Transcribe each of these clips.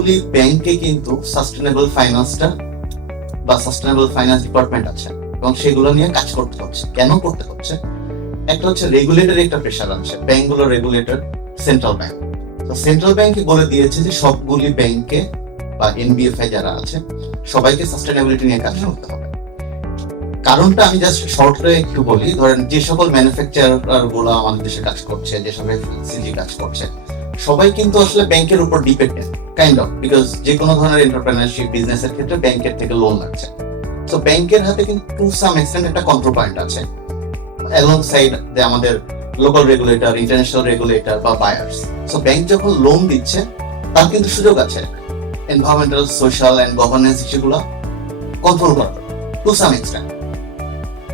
সবগুলি ব্যাংকে কিন্তু সাস্টেনেবল ফাইন্যান্সটা বা সাস্টেনেবল ফাইন্যান্স ডিপার্টমেন্ট আছে এবং সেগুলো নিয়ে কাজ করতে হচ্ছে। কেন করতে হচ্ছে? একটা হচ্ছে রেগুলেটরি একটা প্রেশার আছে, ব্যাংকগুলো রেগুলেটর সেন্ট্রাল ব্যাংক। তো সেন্ট্রাল ব্যাংকে বলে দিয়েছে যে সবগুলি ব্যাংকে বা এনবিএফআই যারা আছে সবাইকে সাস্টেনেবিলিটি নিয়ে কাজ করতে হবে। কারণটা আমি জাস্ট শর্টে একটু বলি। ধরেন যে সকল ম্যানুফ্যাকচারার গুলো আমাদের দেশে কাজ করছে, যে সব এফএমসিজি কাজ করছে, সবাই কিন্তু আসলে ব্যাংকের উপর ডিপেন্ডেন্ট কাইন্ড অফ, বিকজ যে কোনো ধরনের এন্টারপ্রেনারশিপ বিজনেসের ক্ষেত্রে ব্যাংকের থেকে লোন লাগছে। তো ব্যাংকের হাতে কিন্তু টু সাম এক্সটেন্ট একটা কন্ট্রোল পয়েন্ট আছে অ্যালং সাইড যে আমাদের লোকাল রেগুলেটর, ইন্টারন্যাশনাল রেগুলেটর বা বায়ার্স। সো ব্যাংক যখন লোন দিচ্ছে তার কিন্তু সুযোগ আছে এনভায়রনমেন্টাল, সোশ্যাল এন্ড গভর্নেন্স ইস্যুগুলো কন্ট্রোল করার টু সাম এক্সটেন্ট।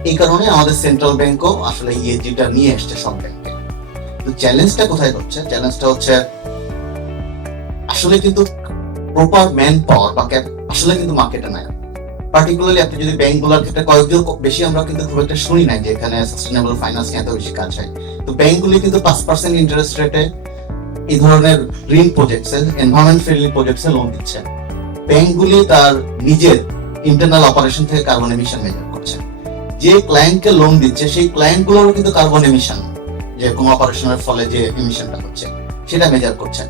এই কারণে আমাদের সেন্ট্রাল ব্যাংকও আসলে ইএসজিটা নিয়ে এসছে সব ব্যাংকে। তো চ্যালেঞ্জটা কোথায় হচ্ছে? চ্যালেঞ্জটা হচ্ছে আসলে কিন্তু প্রপার ম্যান পাওয়ার বা আসলে কিন্তু মার্কেটে নাই। পার্টিকুলারলি আপনি যদি ব্যাংকগুলোর ক্ষেত্রে কয়েকজন বেশি আমরা কিন্তু খুব একটা শুনি নাই যে এখানে সাস্টেনেবল ফাইন্যান্স নিয়ে এত বেশি কাজ হয়। তো ব্যাংকগুলি কিন্তু 5% ইন্টারেস্ট রেটে এই ধরনের গ্রিন প্রজেক্টসে, এনভায়রনমেন্ট ফ্রেন্ডলি প্রজেক্টসে লোন দিচ্ছে। ব্যাংকগুলি তার নিজের ইন্টারনাল অপারেশন থেকে কার্বন এমিশন মেজার করছে। যে ক্লায়েন্টকে লোন দিচ্ছে সেই ক্লায়েন্টগুলোরও কিন্তু কার্বন এমিশন, যে কোনো অপারেশনের ফলে যে এমিশনটা হচ্ছে সেটা মেজার করছে।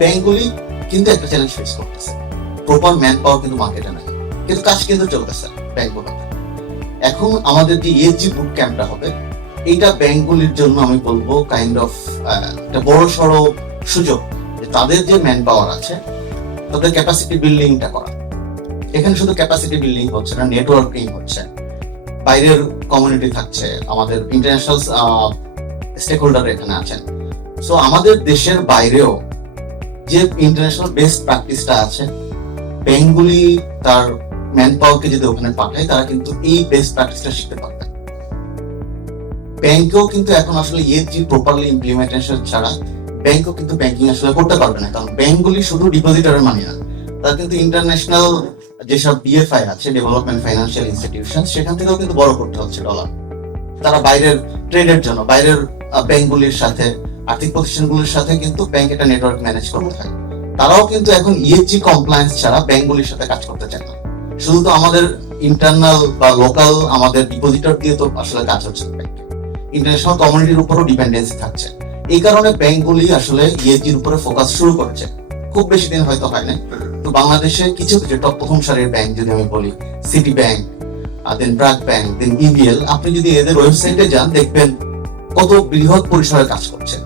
ব্যাংকগুলি কিন্তু একটা চ্যালেঞ্জ ফেস করতেছে, প্রপার ম্যান পাওয়ার কিন্তু মার্কেটে নাই, কিন্তু কাজ কিন্তু চলতেছে ব্যাংকগুলোতে। এখন আমাদের যে ইএসজি বুট ক্যাম্পটা হবে, এইটা ব্যাংকগুলির জন্য আমি বলবো কাইন্ড অফ একটা বড় সড়ো সুযোগ যে তাদের যে ম্যান পাওয়ার আছে তাদের ক্যাপাসিটি বিল্ডিংটা করা। এখানে শুধু ক্যাপাসিটি বিল্ডিং হচ্ছে না, নেটওয়ার্কিং হচ্ছে, বাইরের কমিউনিটি থাকছে, আমাদের ইন্টারন্যাশনাল স্টেক হোল্ডার এখানে আছেন। সো আমাদের দেশের বাইরেও যে ইন্টারন্যাশনাল বেস্ট প্র্যাকটিসটা আছে, ব্যাংকগুলি তার ম্যান পাওয়ারকে যদি ওখানে পাঠায় তারা কিন্তু এই বেস্ট প্র্যাকটিসটা শিখতে পারবে। ব্যাংকেও কিন্তু এখন আসলে ইএসজি প্রপারলি ইমপ্লিমেন্টেশন ছাড়া ব্যাংকও কিন্তু ব্যাংকিং আসলে করতে পারবে না, কারণ ব্যাংকগুলি শুধু ডিপোজিটরের মানি না, তারা কিন্তু ইন্টারন্যাশনাল যেসব বিএফআই আছে, ডেভেলপমেন্ট ফাইন্যান্সিয়াল ইনস্টিটিউশন, সেখান থেকেও কিন্তু বড় করতে হচ্ছে ডলার। তারা বাইরের ট্রেডের জন্য বাইরের ব্যাংকগুলির সাথে, আর্থিক প্রতিষ্ঠানগুলির সাথে কিন্তু ব্যাংক একটা নেটওয়ার্ক ম্যানেজ করতে হয়। তারাও কিন্তু এখন ইএসজি কমপ্লায়েন্স ছাড়া ব্যাংকগুলির সাথে কাজ করতে চায় না। শুধু তো আমাদের ইন্টারনাল বা লোকাল আমাদের ডিপোজিটর দিয়ে তো আসলে কাজ হচ্ছে ব্যাংকে, ইন্টারন্যাশনাল কমিউনিটির উপরও ডিপেন্ডেন্সি থাকছে। এই কারণে ব্যাংকগুলি আসলে ইএসজির উপরে ফোকাস শুরু করেছে। খুব বেশি দিন হয়তো হয় না, তো বাংলাদেশে কিছু কিছু টপ প্রথম সারির ব্যাংক যদি আমি বলি, সিটি ব্যাংক, দেন ব্র্যাক ব্যাংক, দেন ইবিএল, আপনি যদি এদের ওয়েবসাইটে যান দেখবেন কত বৃহৎ পরিসরে কাজ করছে।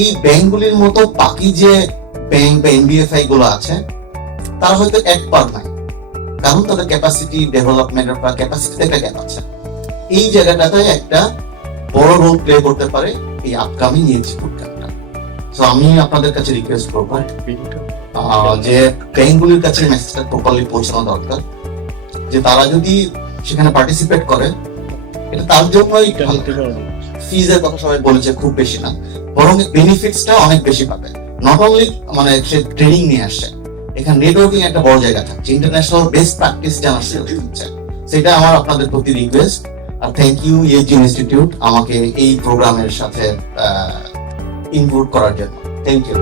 এই ব্যাংকগুলির মতো বাকি যে ব্যাংক বা এনবিএফআই গুলো আছে তারা হয়তো এক পার নাই, কারণ তাদের ক্যাপাসিটি ডেভেলপমেন্টের বা ক্যাপাসিটিতে একটা গ্যাপ আছে। এই জায়গাটাতে একটা বড় রোল প্লে করতে পারে এই আপকামিং ইএসজি বুট ক্যাম্পটা। সো আমি আপনাদের কাছে রিকোয়েস্ট করবো যে ব্যাংকগুলির কাছে মেসেজটা প্রপারলি পৌঁছানো দরকার, যে তারা যদি সেখানে পার্টিসিপেট করে এটা তার জন্যই, ফিজের কথা সবাই বলেছে খুব বেশি না, বরং বেনিফিটসটা অনেক বেশি পাবে। নট অনলি মানে সে ট্রেনিং নিয়ে আসছে, এখানে নেটওয়ার্কিং একটা বড় জায়গা থাকছে, ইন্টারন্যাশনাল বেস্ট প্র্যাকটিস জানার সুযোগ দিচ্ছে। সেটা আমার আপনাদের প্রতি রিকোয়েস্ট। আর থ্যাংক ইউ ইএসজি ইনস্টিটিউট আমাকে এই প্রোগ্রামের সাথে ইনক্লুড করার জন্য। Thank you.